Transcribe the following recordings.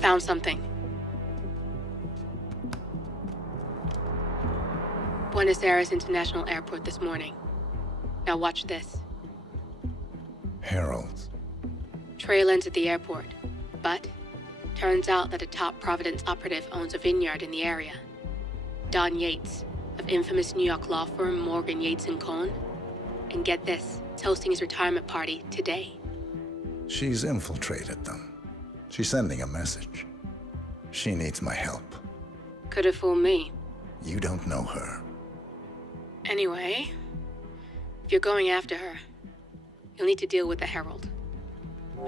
found something. Buenos Aires International Airport this morning. Now watch this. Heralds. Trail ends at the airport, but turns out that a top Providence operative owns a vineyard in the area. Don Yates, of infamous New York law firm Morgan, Yates & Cohn. And get this, it's hosting his retirement party today. She's infiltrated them. She's sending a message. She needs my help. Could have fooled me. You don't know her. Anyway, if you're going after her, you'll need to deal with the Herald.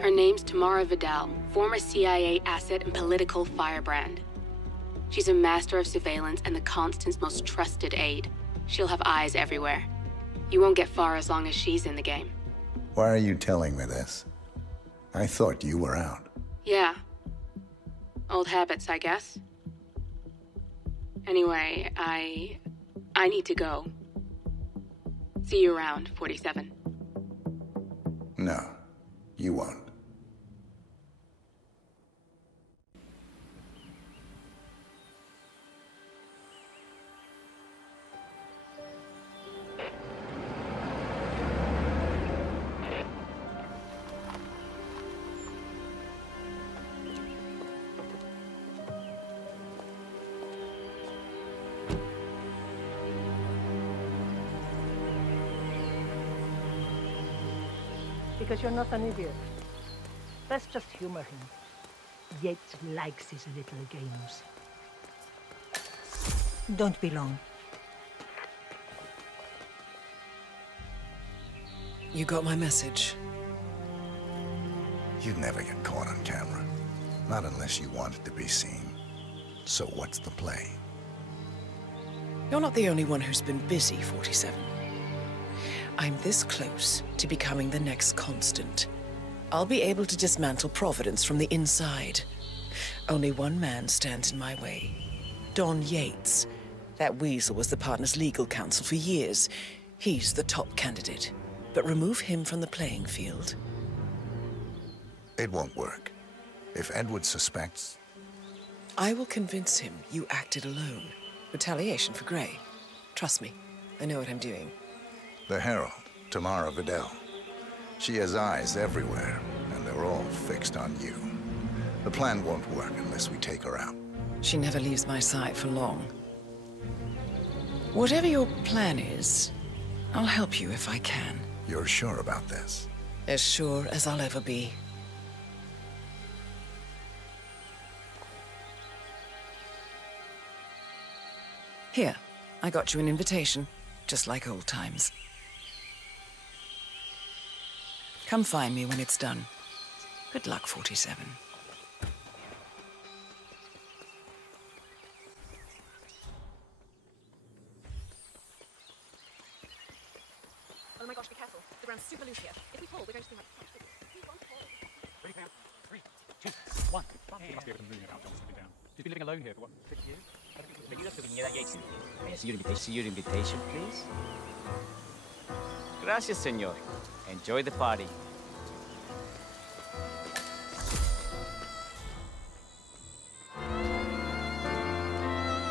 Her name's Tamara Vidal, former CIA asset and political firebrand. She's a master of surveillance and the Constant's most trusted aide. She'll have eyes everywhere. You won't get far as long as she's in the game. Why are you telling me this? I thought you were out. Yeah. Old habits, I guess. Anyway, I need to go. See you around, 47. No, you won't. Because you're not an idiot. Let's just humor him. Yates likes his little games. Don't be long. You got my message. You'd never get caught on camera. Not unless you wanted to be seen. So what's the play? You're not the only one who's been busy, 47. I'm this close to becoming the next Constant. I'll be able to dismantle Providence from the inside. Only one man stands in my way. Don Yates. That weasel was the partner's legal counsel for years. He's the top candidate. But remove him from the playing field. It won't work. If Edward suspects... I will convince him you acted alone. Retaliation for Grey. Trust me, I know what I'm doing. The Herald, Tamara Vidal. She has eyes everywhere, and they're all fixed on you. The plan won't work unless we take her out. She never leaves my side for long. Whatever your plan is, I'll help you if I can. You're sure about this? As sure as I'll ever be. Here, I got you an invitation, just like old times. Come find me when it's done. Good luck, 47. Oh my gosh, be careful. The ground's super loose here. If we fall, we're going to be like... Please don't fall. Ready, fam? 3, 2, 1. You must be able to move it out, John. Sit down. She's been living alone here for what, 6 years? May I see your invitation, please? Gracias, señor. Enjoy the party.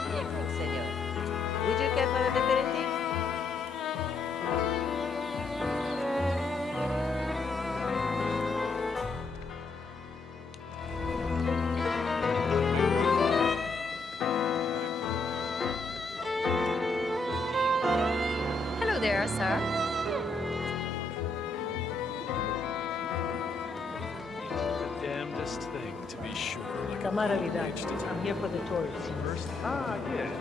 Good evening, señor. Would you care for an aperitif? Hello there, sir. Damnedest thing, to be sure. Like Tamara Vidal, I'm here for the tourists. Ah, yes.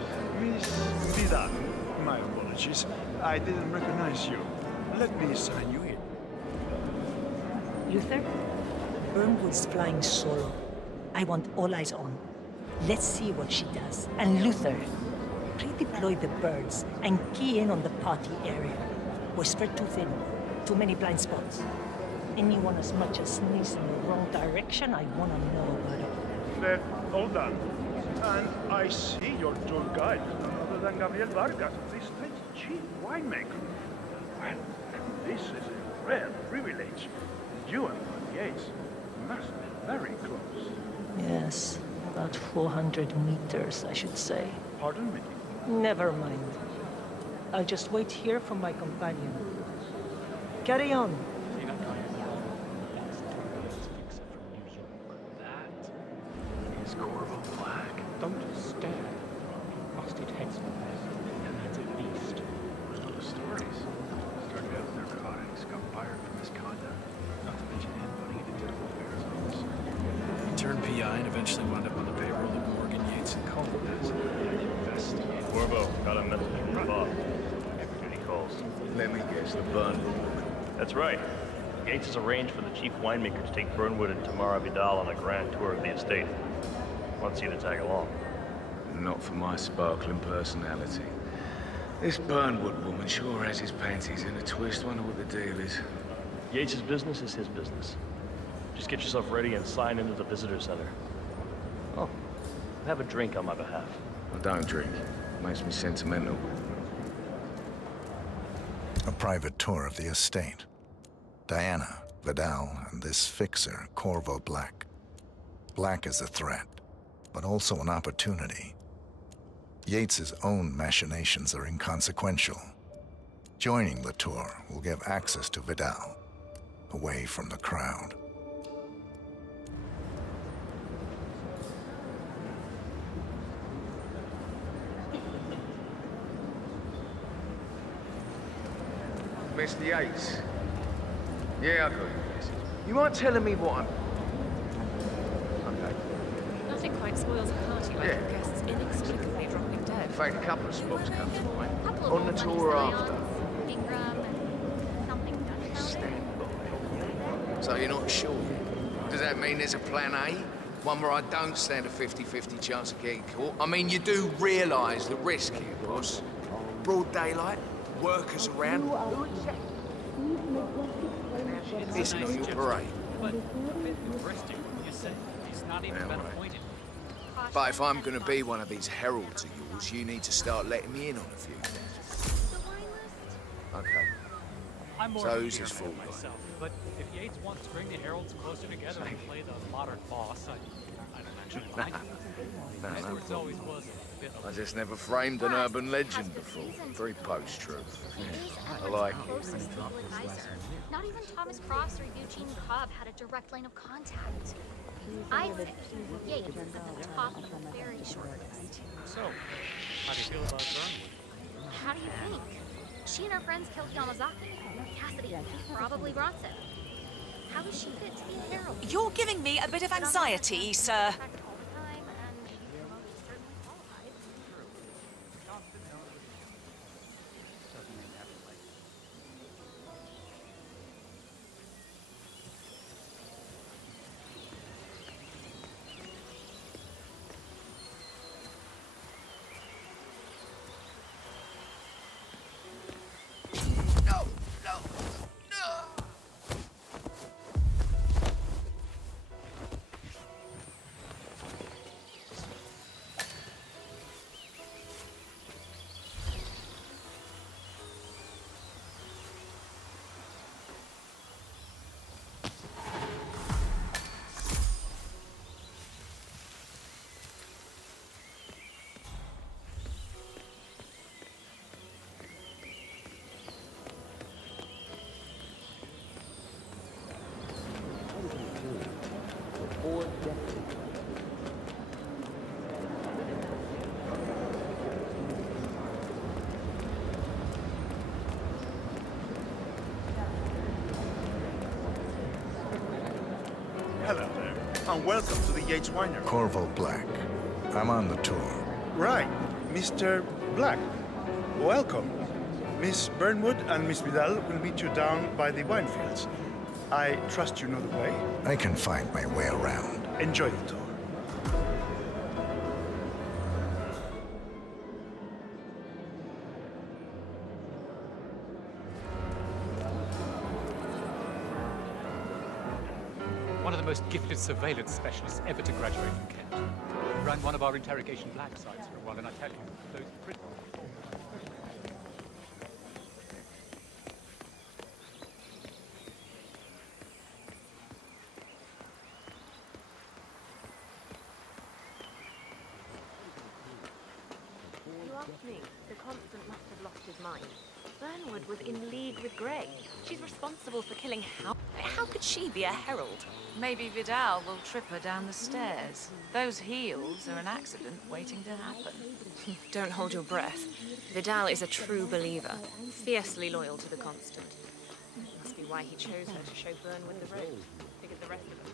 Miss Vidal. My apologies. I didn't recognize you. Let me sign you in. Luther? Burnwood's flying solo. I want all eyes on. Let's see what she does. And Luther, redeploy the birds and key in on the party area. We're spread too thin. Too many blind spots. Anyone as much as sneeze in the wrong direction, I want to know about it. Hold on. And I see your tour guide is none other than Gabriel Vargas, the state's chief winemaker. Well, this is a rare privilege. You and Don Yates must be Very close. Yes, about 400 meters, I should say. Pardon me? Never mind. I'll just wait here for my companion. Carry on. See that guy? That's Diana's fixer from New York. That is Corvo Black. Don't stare. Busted heads on this. And that's at least. Well, the stories. Started out in narcotics, got fired for misconduct. Not to mention headbutting into different affairs officer. He turned PI and eventually wound up on the payroll of Morgan, Yates, and Cullen as investigator. Corvo, got a message from Bob. Duty calls. Let me guess, the Burnwood woman. That's right. Yates has arranged for the chief winemaker to take Burnwood and Tamara Vidal on a grand tour of the estate. Wants you to tag along. Not for my sparkling personality. This Burnwood woman sure has his panties in a twist. Wonder what the deal is. Yates' business is his business. Just get yourself ready and sign into the visitor center. Oh, have a drink on my behalf. I don't drink. Makes me sentimental. A private tour of the estate. Diana, Vidal, and this fixer, Corvo Black. Black is a threat, but also an opportunity. Yates's own machinations are inconsequential. Joining the tour will give access to Vidal, away from the crowd. Mr. Yates. Yeah, I got your message. You mind telling me what I'm... Okay. Nothing quite spoils a party like your guests inexplicably dropping dead. In fact, a couple of spots come to mind. On the tour after. Stand by. So you're not sure? Does that mean there's a plan A? One where I don't stand a 50-50 chance of getting caught? I mean, you do realise the risk here, boss. Broad daylight, workers around. It's not your parade. But a bit interesting. You said he's not even been appointed. But if I'm going to be one of these heralds of yours, you need to start letting me in on a few things. Okay. I'm more So of a who's beer his man fault, myself, but if Yates wants to bring the heralds closer together and play the modern boss, I don't actually mind. No, Edwards always was a bit of I just never framed an urban legend before. Very post-truth. I like it. Not even Thomas Cross or Eugene Cobb had a direct line of contact. I'd say Yates is at the top of a very short list. So, how do you feel about Burnwood? How do you think? She and her friends killed Yamazaki. Cassidy probably Bronson. How does she fit to be a herald? You're giving me a bit of anxiety, sir. Hello there, and welcome to the Yates Winery. Corvo Black. I'm on the tour. Right, Mr. Black. Welcome. Miss Burnwood and Miss Vidal will meet you down by the wine fields. I trust you know the way. I can find my way around. Enjoy the tour. One of the most gifted surveillance specialists ever to graduate from Kent. Ran one of our interrogation black sites for a while, and I tell you, those prisoners. Me, the Constant must have lost his mind. Burnwood was in league with Grey. She's responsible for killing How could she be a herald? Maybe Vidal will trip her down the stairs. Those heels are an accident waiting to happen. Don't hold your breath. Vidal is a true believer, fiercely loyal to the Constant. Must be why he chose her to show Burnwood the road. Because the rest of us...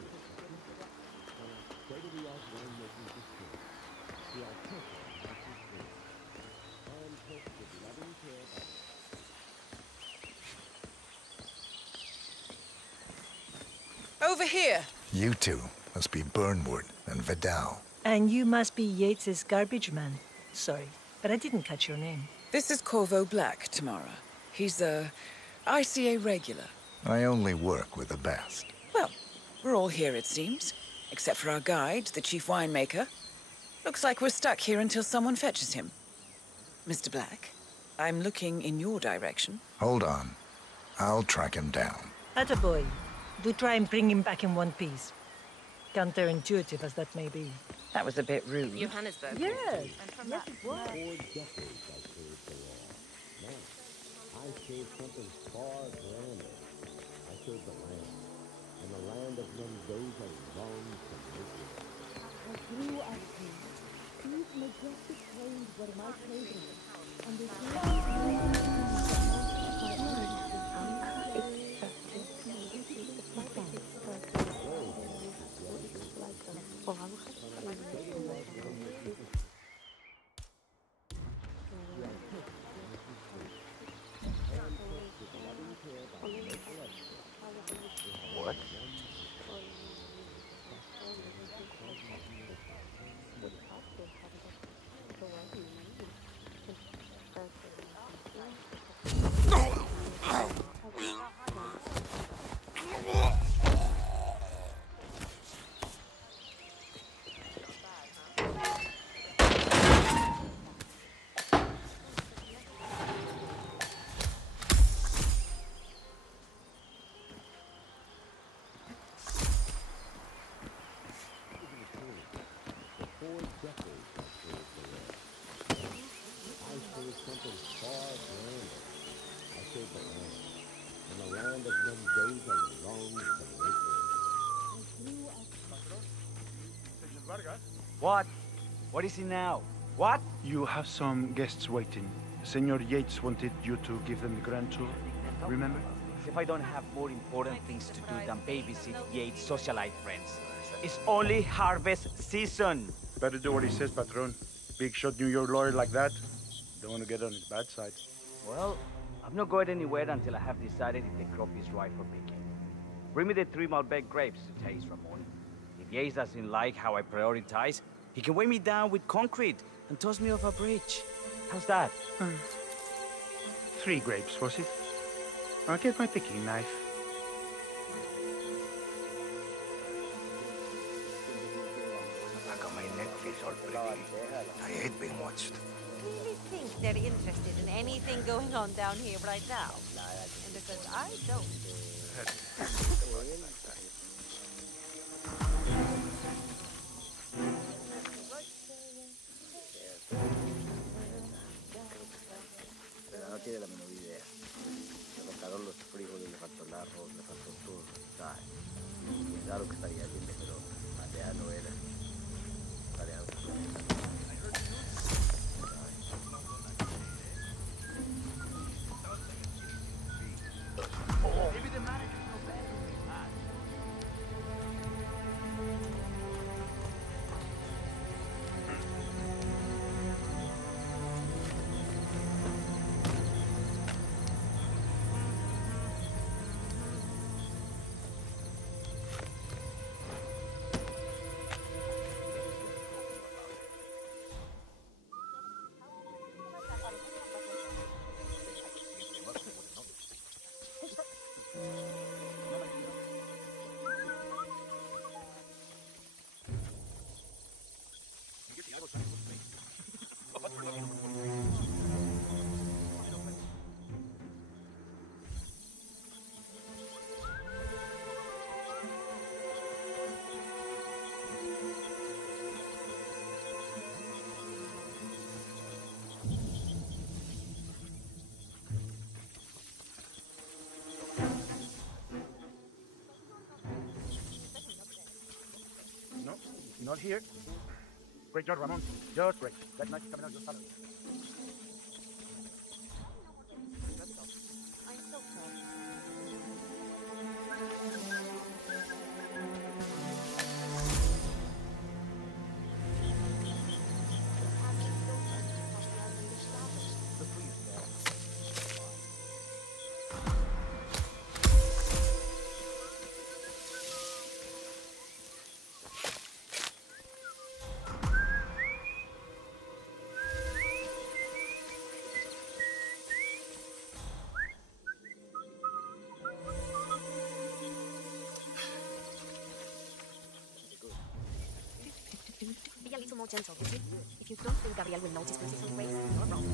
Over here! You two must be Burnwood and Vidal. And you must be Yates's garbage man. Sorry, but I didn't catch your name. This is Corvo Black, Tamara. He's the ICA regular. I only work with the best. Well, we're all here, it seems. Except for our guide, the chief winemaker. Looks like we're stuck here until someone fetches him. Mr. Black, I'm looking in your direction. Hold on. I'll track him down. Attaboy. Do try and bring him back in one piece. Counterintuitive as that may be. That was a bit rude. Johannesburg. Yes. And from that... I saved something far grander. I saved the land. And the land of Mendoza longs to make it. And through our trees, these majestic plains were my playground. And the What? What? What is it now? What? You have some guests waiting. Senor Yates wanted you to give them the grand tour. Remember? If I don't have more important things to do than babysit Yates' socialite friends. It's only harvest season. Better do what he says, Patron. Big shot New York lawyer like that. Don't want to get on his bad side. Well, I'm not going anywhere until I have decided if the crop is right for picking. Bring me the 3 Malbec grapes to taste, Ramon. If Yates doesn't like how I prioritize, he can weigh me down with concrete and toss me off a bridge. How's that? 3 grapes, was it? I'll get my picking knife. I got my neck feels all pretty. I hate being watched. Do you really think they're interested in anything going on down here right now? And because I don't. No tiene la menor idea. Le faltaron los frijoles, le faltó el arroz, le faltó todo, ¿sabes? Y claro que estaría bien, pero allá no era. Allá Maybe the manager's no better than that. Not here. Great job, Ramon. Just great. That much coming out your salary. Be a little more gentle, would you? If you don't feel Gabriel will notice bruises on the waist, you're wrong.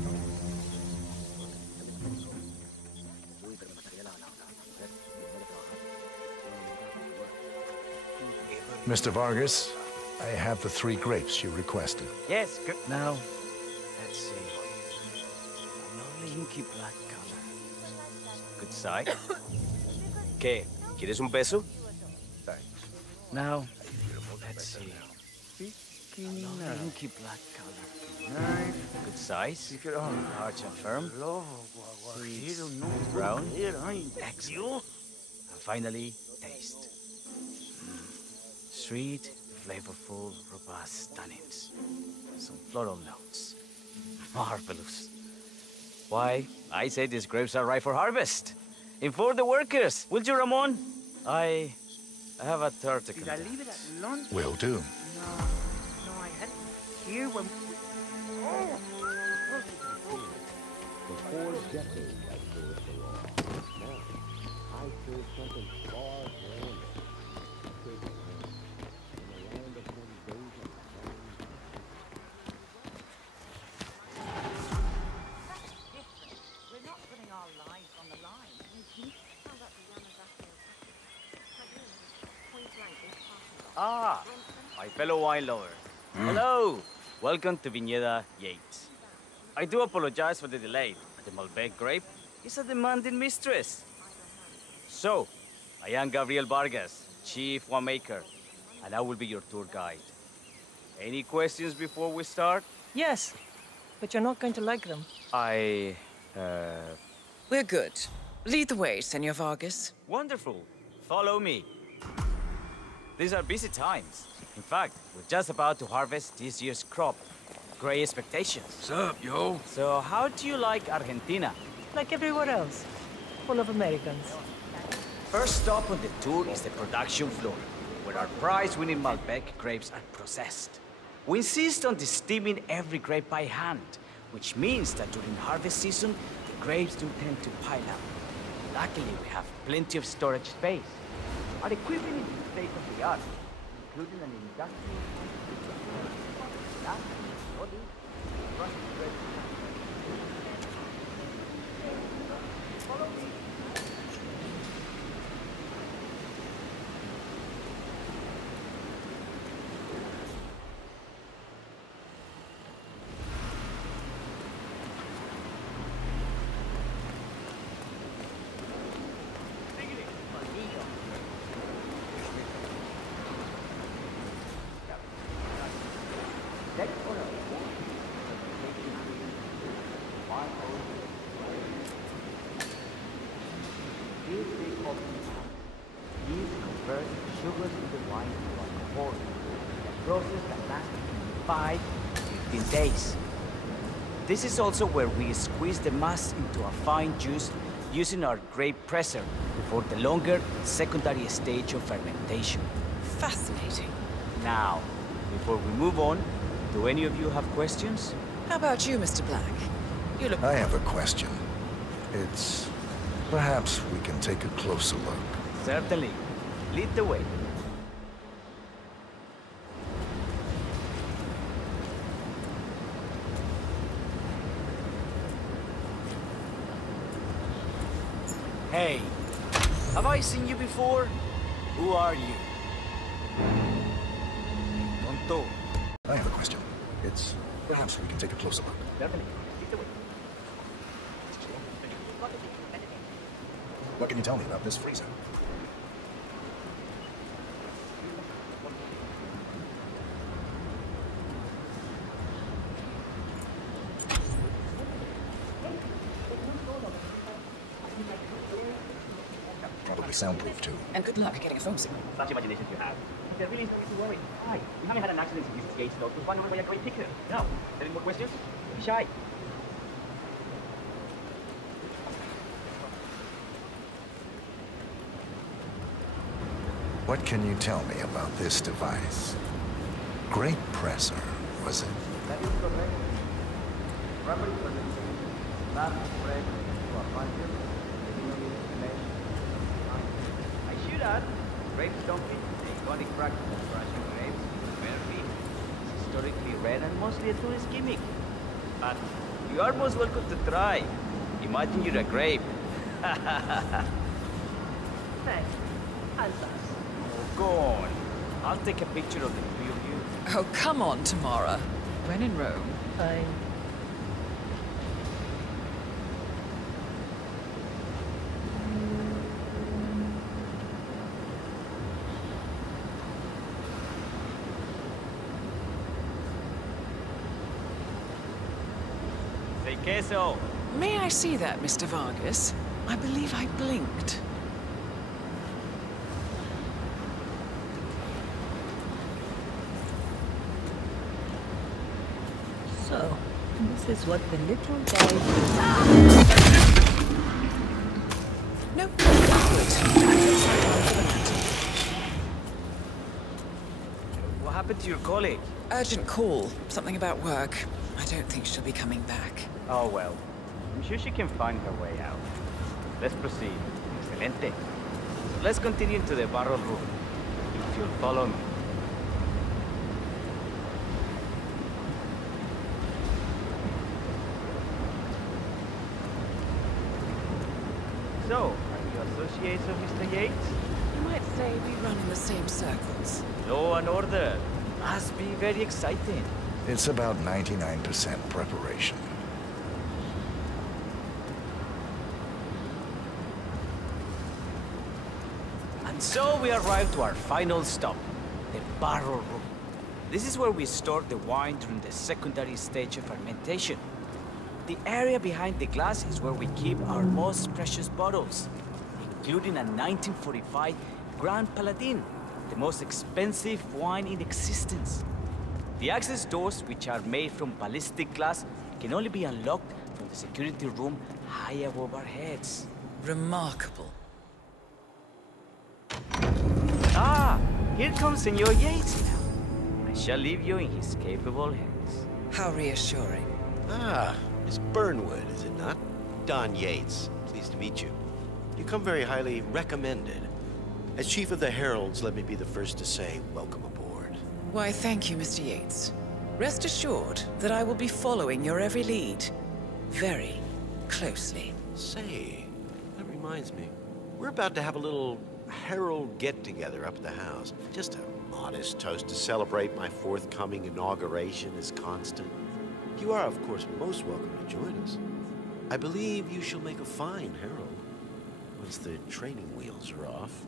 Mr. Vargas, I have the 3 grapes you requested. Yes, good. Now, let's see. Lovely inky black color. Good sight. ¿Qué? ¿Quieres un beso? Thanks. Now, let's see. Lovely inky black color. Nice. Good size. Large and firm. Sweet. Brown. Excellent. And finally, taste. Sweet, flavorful, robust tannins. Some floral notes. Marvelous. Why, I say these grapes are ripe for harvest. Inform the workers, will you, Ramon? I have a third to Did I leave it at lunch? Will do. No, I had it here when... Oh! For 4 decades, I served the law. Now, I serve something far grander. I serve the land. In the land of Mendoza. That's different. We're not putting our lives on the line. Ah, my fellow wine lover. Hello. Welcome to Viñeda Yates. I do apologize for the delay, but the Malbec grape is a demanding mistress. So, I am Gabriel Vargas, Chief Winemaker, and I will be your tour guide. Any questions before we start? Yes, but you're not going to like them. We're good. Lead the way, Senor Vargas. Wonderful. Follow me. These are busy times. In fact, we're just about to harvest this year's crop. Great expectations. What's up, yo? So, how do you like Argentina? Like everywhere else. Full of Americans. First stop on the tour is the production floor, where our prize-winning Malbec grapes are processed. We insist on steaming every grape by hand, which means that during harvest season, the grapes do tend to pile up. Luckily, we have plenty of storage space. Our equipment is state-of-the-art, including an industrial... Follow me. Days. This is also where we squeeze the mass into a fine juice using our grape presser before the longer secondary stage of fermentation. Fascinating. Now, before we move on, do any of you have questions? How about you, Mr. Black? You look... I have a question. It's... perhaps we can take a closer look. Certainly. Lead the way. Hey, have I seen you before? Who are you? Tonto. I have a question. It's... perhaps we can take a closer look. Definitely. Lead the way. What can you tell me about this freezer? soundproof too. And good luck getting a phone signal. Such imagination you have. There really is no reason to worry. Why? We haven't had an accident since Mrs. Yates, though. It was run over by a great picker. Now, any more questions? Be shy. What can you tell me about this device? Grape presser, was it? That is correct. Rubber presentation, not spread to a bunker. I should add, grape dumping, the iconic practice of crushing grapes, very historically red and mostly a tourist gimmick. But you are most welcome to try. Imagine you're a grape. Thanks. I'll pass. Go on. I'll take a picture of the three of you. Oh, come on, Tamara. When in Rome. Fine. Say queso. May I see that, Mr. Vargas? I believe I blinked. So, this is what the little guy... No. What happened to your colleague? Urgent call. Something about work. I don't think she'll be coming back. Oh, well. I'm sure she can find her way out. Let's proceed. Excelente. So let's continue into the barrel room. If you'll follow me. So, are you associates of Mr. Yates? You might say we run in the same circles. Law and order. Must be very exciting. It's about 99% preparation. And so we arrive to our final stop, the barrel room. This is where we store the wine during the secondary stage of fermentation. The area behind the glass is where we keep our most precious bottles, including a 1945 Grand Paladin, the most expensive wine in existence. The access doors, which are made from ballistic glass, can only be unlocked from the security room high above our heads. Remarkable. Ah, here comes Senor Yates now. I shall leave you in his capable hands. How reassuring. Ah, Miss Burnwood, is it not? Don Yates, pleased to meet you. You come very highly recommended. As Chief of the Heralds, let me be the first to say welcome aboard. Why, thank you, Mr. Yates. Rest assured that I will be following your every lead. Very closely. Say, that reminds me. We're about to have a little Herald get-together up at the house. Just a modest toast to celebrate my forthcoming inauguration as Constant. You are, of course, most welcome to join us. I believe you shall make a fine Herald once the training wheels are off.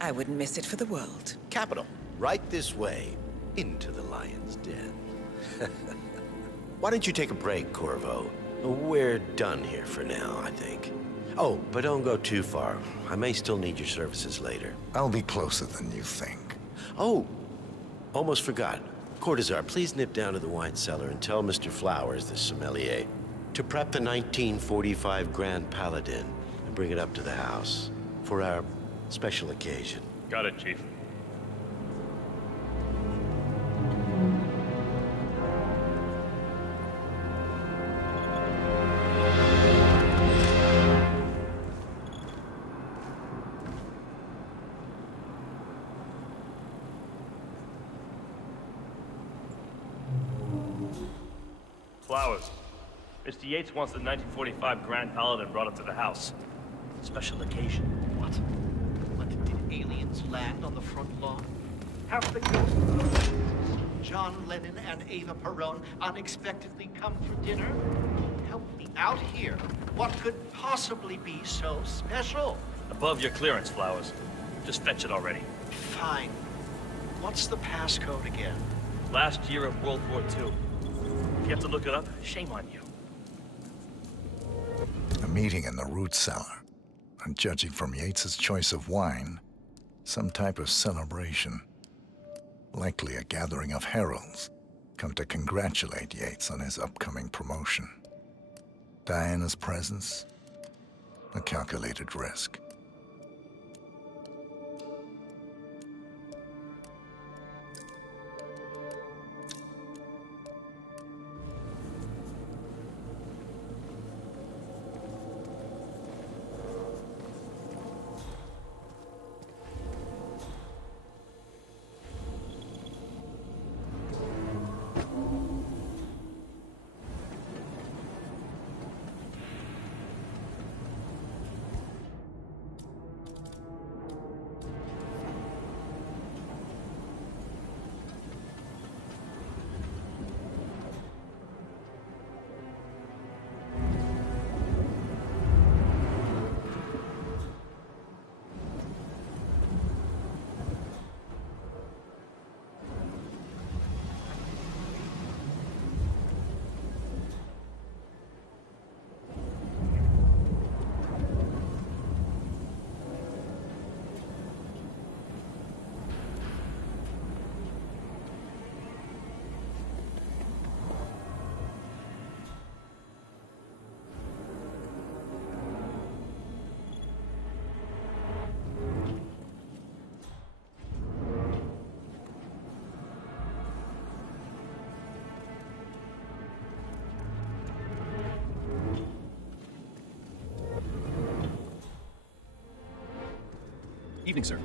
I wouldn't miss it for the world. Capital. Right this way, into the lion's den. Why don't you take a break, Corvo? We're done here for now, I think. Oh, but don't go too far. I may still need your services later. I'll be closer than you think. Oh, almost forgot. Cortazar, please nip down to the wine cellar and tell Mr. Flowers, the sommelier, to prep the 1945 Grand Paladin and bring it up to the house for our special occasion. Got it, Chief. Flowers. Mr. Yates wants the 1945 Grand Paladin brought up to the house. Special occasion. What? Did aliens land on the front lawn? Have the ghosts John Lennon and Ava Perón unexpectedly come for dinner? Help me out here. What could possibly be so special? Above your clearance, Flowers. Just fetch it already. Fine. What's the passcode again? Last year of World War II. If you have to look it up, shame on you. A meeting in the root cellar. and judging from Yates's choice of wine, some type of celebration. Likely a gathering of heralds come to congratulate Yates on his upcoming promotion. Diana's presence, a calculated risk. Evening, sir.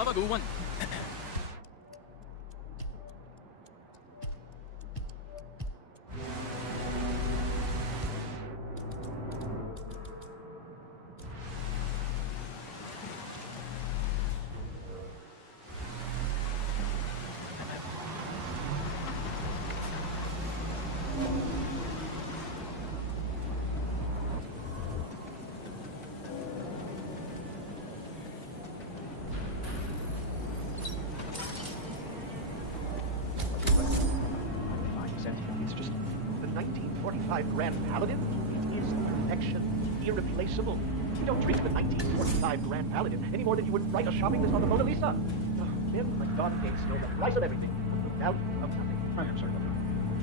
Have a good one. Grand Paladin? It is perfection, irreplaceable. You don't drink the 1945 Grand Paladin any more than you would write a shopping list on the Mona Lisa. Oh, men like God Gates know the price of everything, the value of nothing. I'm sorry.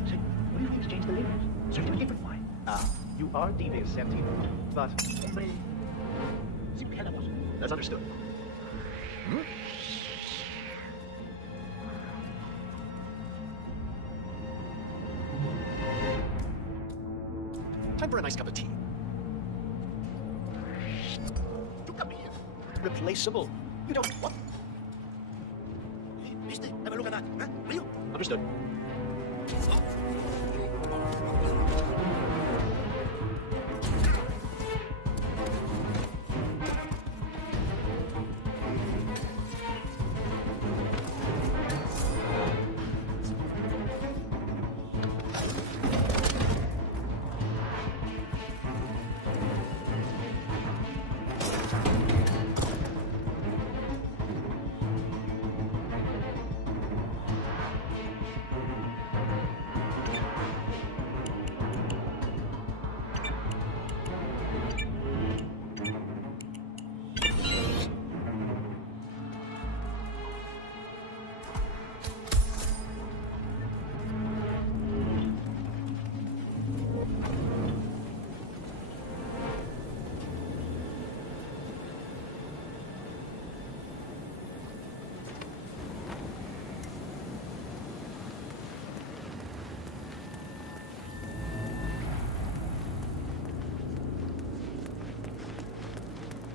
Say, what if we exchange the labels? Search a different wine. You are devious, Santino, but... That's understood. Hmm? Time for a nice cup of tea. You come here. Replaceable. You don't what? Hey, mister, have a look at that. Huh? Will you? Understood.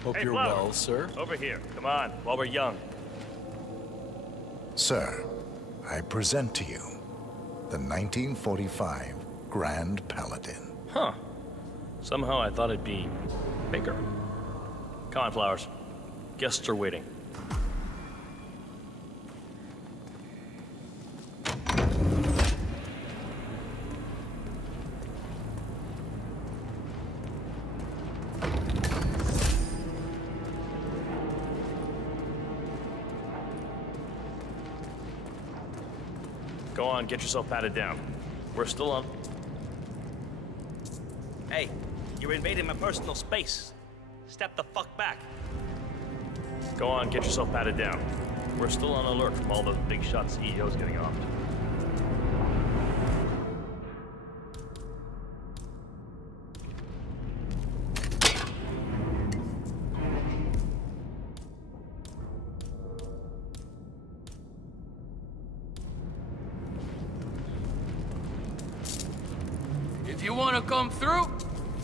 Hope hey, you're Flower. well, sir. Over here. Come on, while we're young. Sir, I present to you the 1945 Grand Paladin. Huh. Somehow I thought it'd be bigger. Cornflowers. Guests are waiting. Go on, get yourself patted down. We're still on. Hey, you're invading my personal space. Step the fuck back. Go on, get yourself patted down. We're still on alert from all those big shot CEOs getting off. If you want to come through,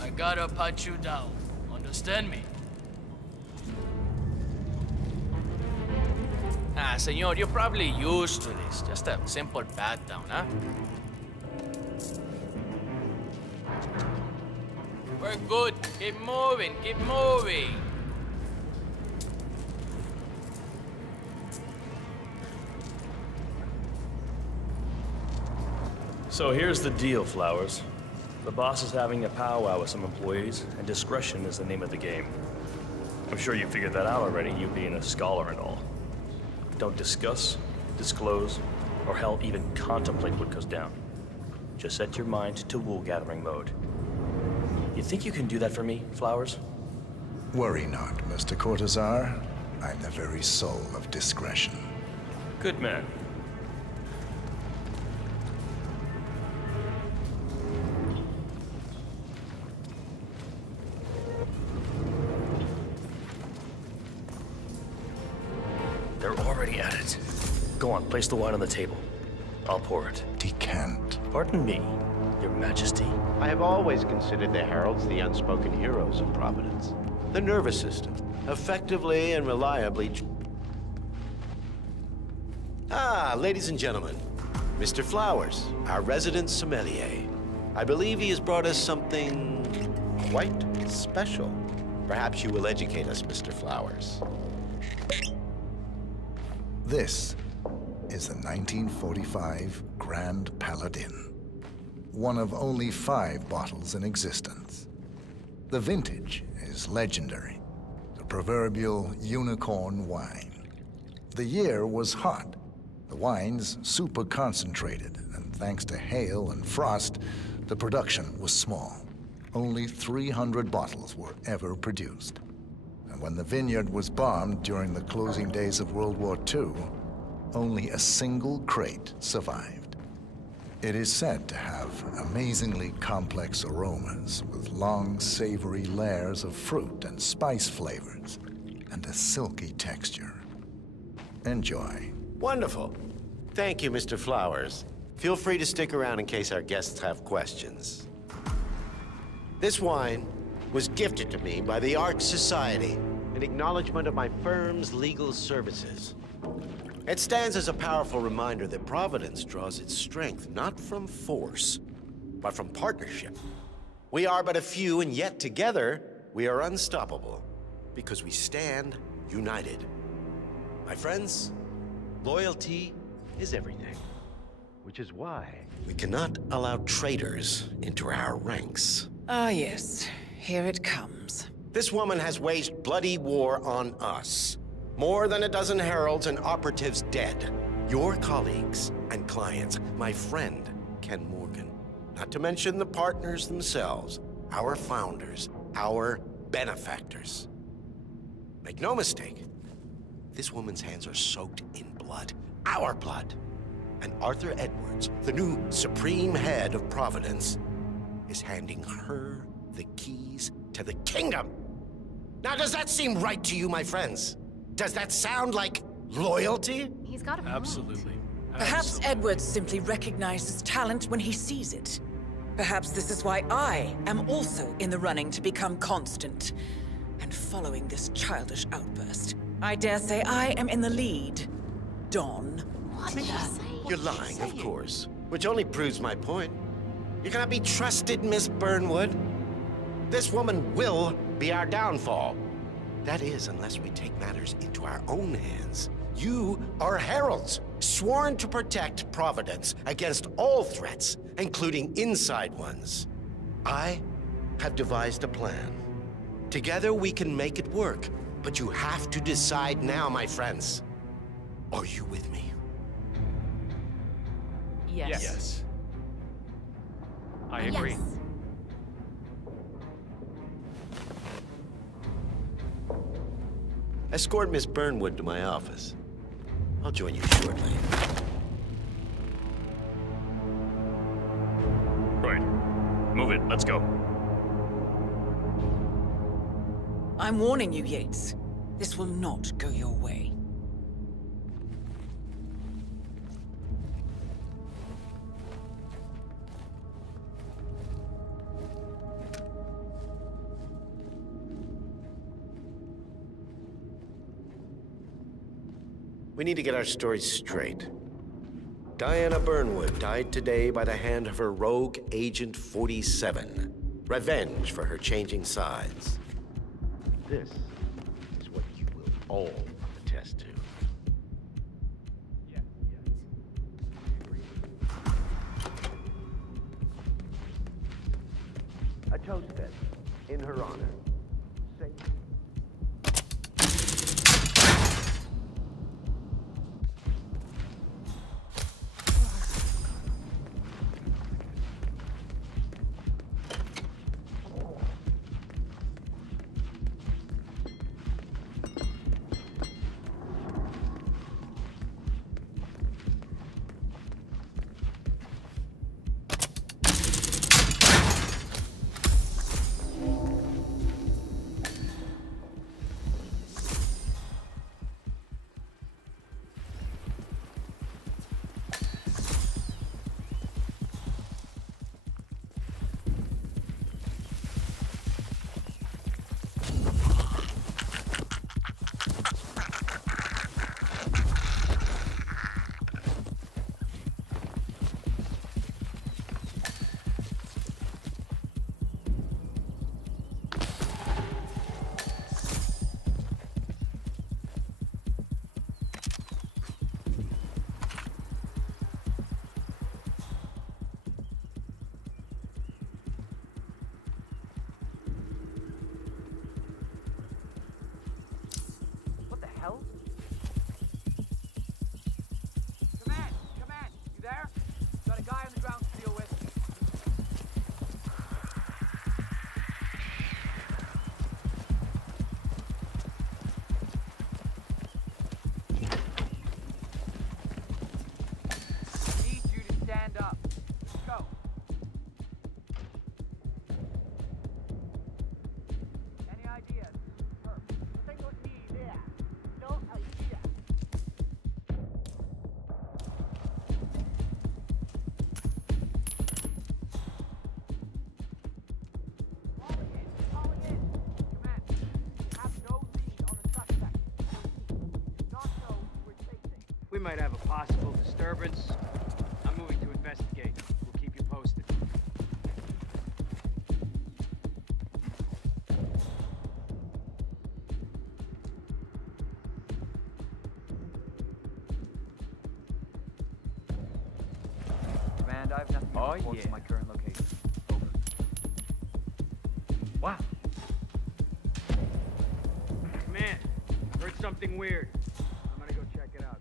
I gotta pat you down. Understand me? Ah, senor, you're probably used to this. Just a simple pat down, huh? We're good. Keep moving, keep moving. So here's the deal, Flowers. The boss is having a powwow with some employees, and discretion is the name of the game. I'm sure you figured that out already, you being a scholar and all. Don't discuss, disclose, or hell, even contemplate what goes down. Just set your mind to wool-gathering mode. You think you can do that for me, Flowers? Worry not, Mr. Cortazar. I'm the very soul of discretion. Good man. They're already at it. Go on, place the wine on the table. I'll pour it. Decant. Pardon me, Your Majesty. I have always considered the heralds the unspoken heroes of Providence. The nervous system, effectively and reliably... ladies and gentlemen, Mr. Flowers, our resident sommelier. I believe he has brought us something quite special. Perhaps you will educate us, Mr. Flowers. This is the 1945 Grand Paladin, one of only 5 bottles in existence. The vintage is legendary, the proverbial unicorn wine. The year was hot, the wine's super concentrated, and thanks to hail and frost, the production was small. Only 300 bottles were ever produced. And when the vineyard was bombed during the closing days of World War II, only a single crate survived. It is said to have amazingly complex aromas with long, savory layers of fruit and spice flavors, and a silky texture. Enjoy. Wonderful. Thank you, Mr. Flowers. Feel free to stick around in case our guests have questions. This wine was gifted to me by the Art Society in acknowledgement of my firm's legal services. It stands as a powerful reminder that Providence draws its strength not from force, but from partnership. We are but a few, and yet together we are unstoppable because we stand united. My friends, loyalty is everything, which is why we cannot allow traitors into our ranks. Ah, yes. Here it comes. This woman has waged bloody war on us. More than a dozen heralds and operatives dead. Your colleagues and clients, my friend, Ken Morgan. Not to mention the partners themselves, our founders, our benefactors. Make no mistake, this woman's hands are soaked in blood. Our blood. And Arthur Edwards, the new supreme head of Providence, is handing her the keys to the kingdom. Now, does that seem right to you, my friends? Does that sound like loyalty? He's got a point. Absolutely. Perhaps Edwards simply recognizes talent when he sees it. Perhaps this is why I am also in the running to become constant. And following this childish outburst, I dare say I am in the lead. Don. What did you say? You're lying, of course. Which only proves my point. You cannot be trusted, Miss Burnwood. This woman will be our downfall. That is, unless we take matters into our own hands. You are heralds, sworn to protect Providence against all threats, including inside ones. I have devised a plan. Together we can make it work, but you have to decide now, my friends. Are you with me? Yes. Yes. I agree. Yes. Escort Miss Burnwood to my office. I'll join you shortly. Right. Move it. Let's go. I'm warning you, Yates. This will not go your way. We need to get our stories straight. Diana Burnwood died today by the hand of her rogue Agent 47. Revenge for her changing sides. This is what you will all attest to. A toast then, in her honor. Say We might have a possible disturbance. I'm moving to investigate. We'll keep you posted. Command, I have nothing to report to my current location. Over. Wow. Command, heard something weird. I'm gonna go check it out.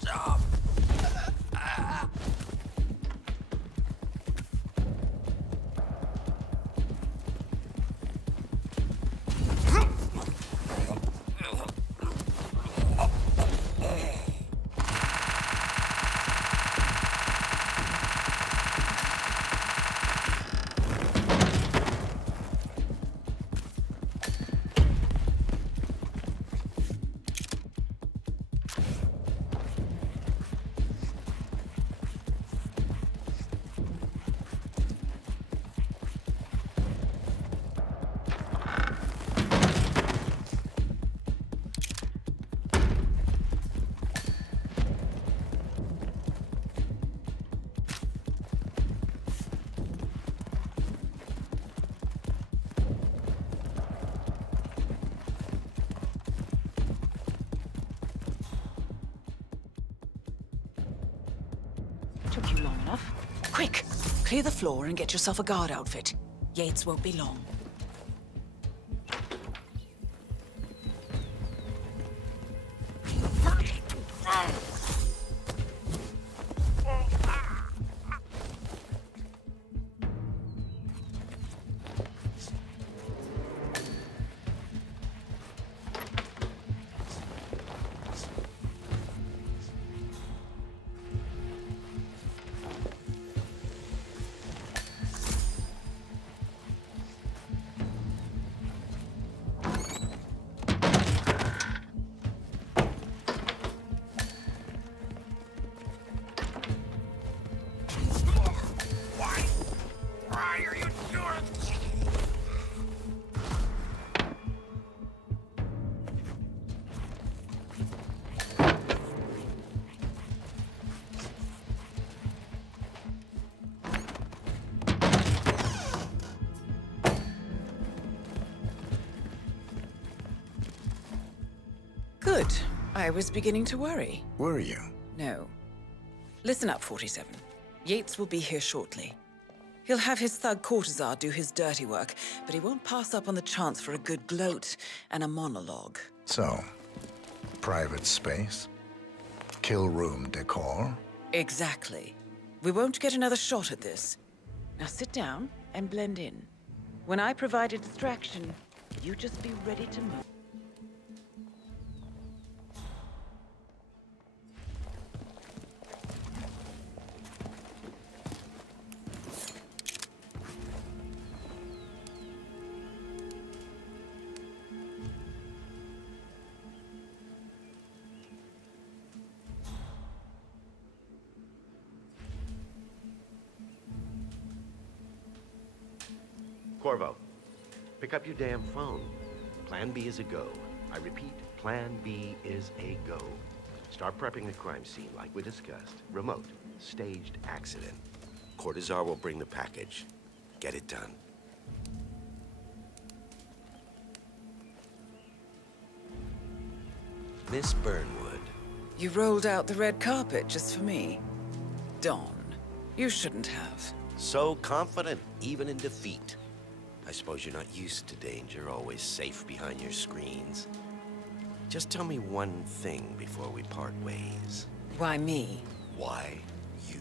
Stop! Took you long enough. Quick! Clear the floor and get yourself a guard outfit. Yates won't be long. Good. I was beginning to worry. Were you? No. Listen up, 47. Yates will be here shortly. He'll have his thug courtesan do his dirty work, but he won't pass up on the chance for a good gloat and a monologue. So, private space? Kill room decor? Exactly. We won't get another shot at this. Now sit down and blend in. When I provide a distraction, you just be ready to move. Corvo, pick up your damn phone. Plan B is a go. I repeat, Plan B is a go. Start prepping the crime scene like we discussed. Remote, staged accident. Cortazar will bring the package. Get it done. Miss Burnwood. You rolled out the red carpet just for me. Dawn, you shouldn't have. So confident, even in defeat. I suppose you're not used to danger, always safe behind your screens. Just tell me one thing before we part ways. Why me? Why you?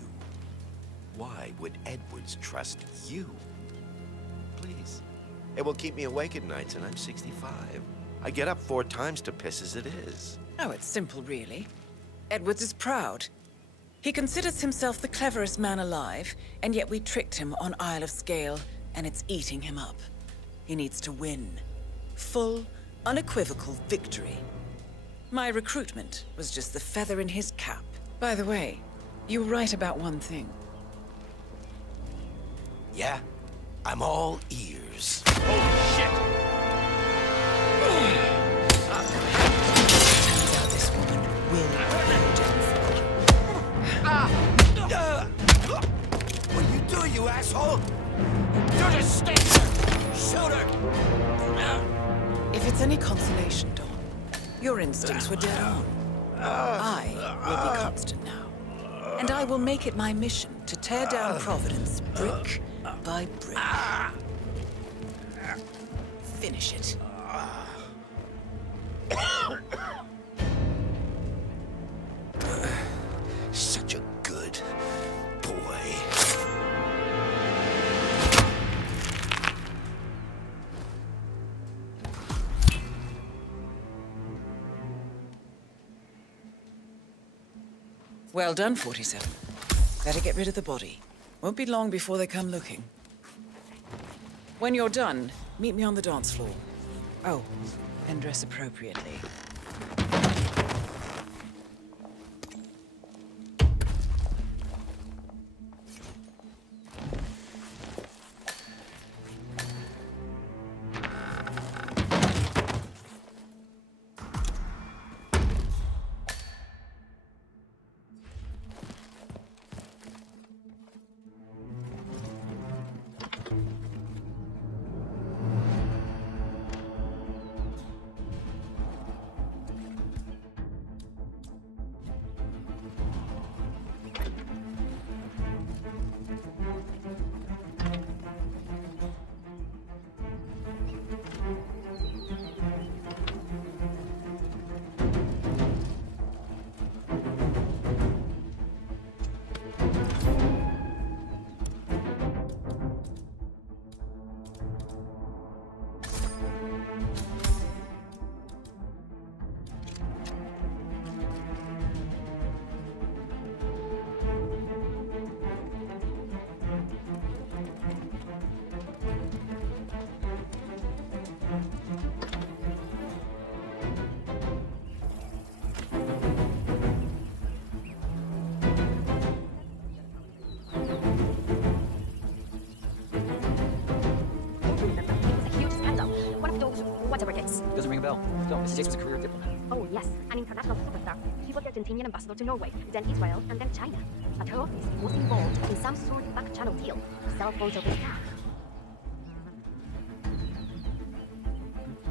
Why would Edwards trust you? Please. It will keep me awake at nights, and I'm 65. I get up 4 times to piss as it is. Oh, it's simple, really. Edwards is proud. He considers himself the cleverest man alive, and yet we tricked him on Isle of Scale, and it's eating him up. He needs to win. Full, unequivocal victory. My recruitment was just the feather in his cap. By the way, you were right about one thing. Yeah? I'm all ears. Holy shit! Turns out this woman will be done for. What you do, you asshole? You're just stay there! Shoot her! If it's any consolation, Dawn, your instincts were dead on. I will be constant now. And I will make it my mission to tear down Providence brick by brick. Finish it. Such a good boy. Well done, 47. Better get rid of the body. Won't be long before they come looking. When you're done, meet me on the dance floor. Oh, and dress appropriately. Bell. So, Mrs. Yates is a career diplomat. Oh, yes, an international superstar. She was the Argentinian ambassador to Norway, then Israel, and then China. But her office was involved in some sort of back-channel deal to sell phones over staff.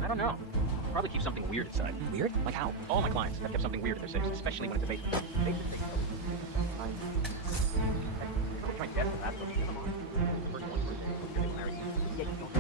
I don't know. Probably keep something weird inside. Weird? Like how? All my clients have kept something weird in their safes, especially when it's a basement. Basement safe. Trying to guess the last one. Come on. First one, first one. Married. Yeah, you don't.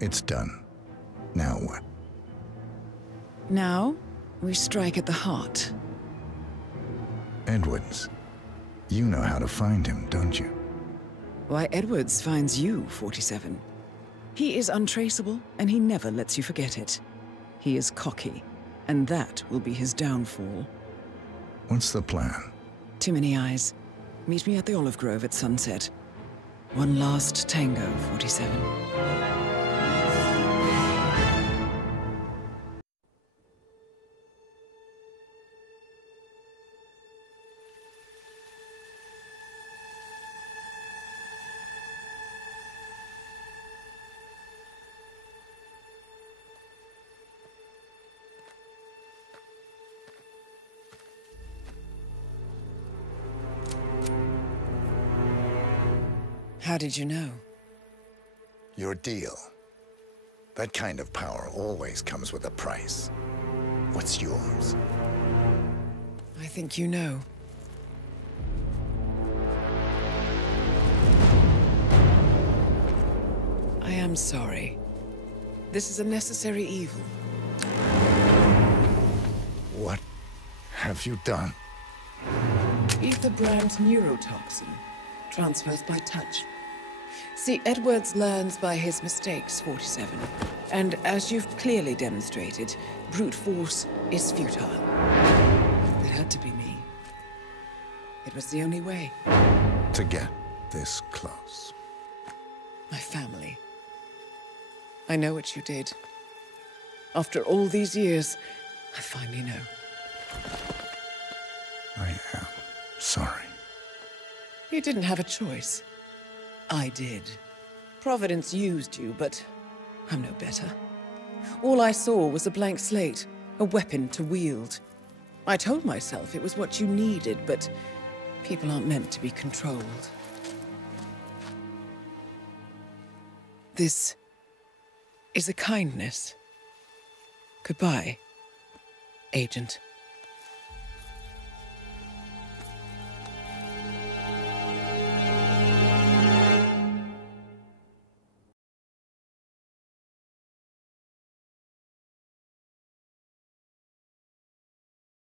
It's done. Now what? Now, we strike at the heart. Edwards. You know how to find him, don't you? Why, Edwards finds you, 47. He is untraceable, and he never lets you forget it. He is cocky, and that will be his downfall. What's the plan? Too many eyes. Meet me at the Olive Grove at sunset. One last tango, 47. How did you know? Your deal. That kind of power always comes with a price. What's yours? I think you know. I am sorry. This is a necessary evil. What have you done? Ether brand neurotoxin transfers by touch. See, Edwards learns by his mistakes, 47. And as you've clearly demonstrated, brute force is futile. It had to be me. It was the only way. To get this close. My family. I know what you did. After all these years, I finally know. I am sorry. You didn't have a choice. I did. Providence used you, but I'm no better. All I saw was a blank slate, a weapon to wield. I told myself it was what you needed, but people aren't meant to be controlled. This is a kindness. Goodbye, Agent.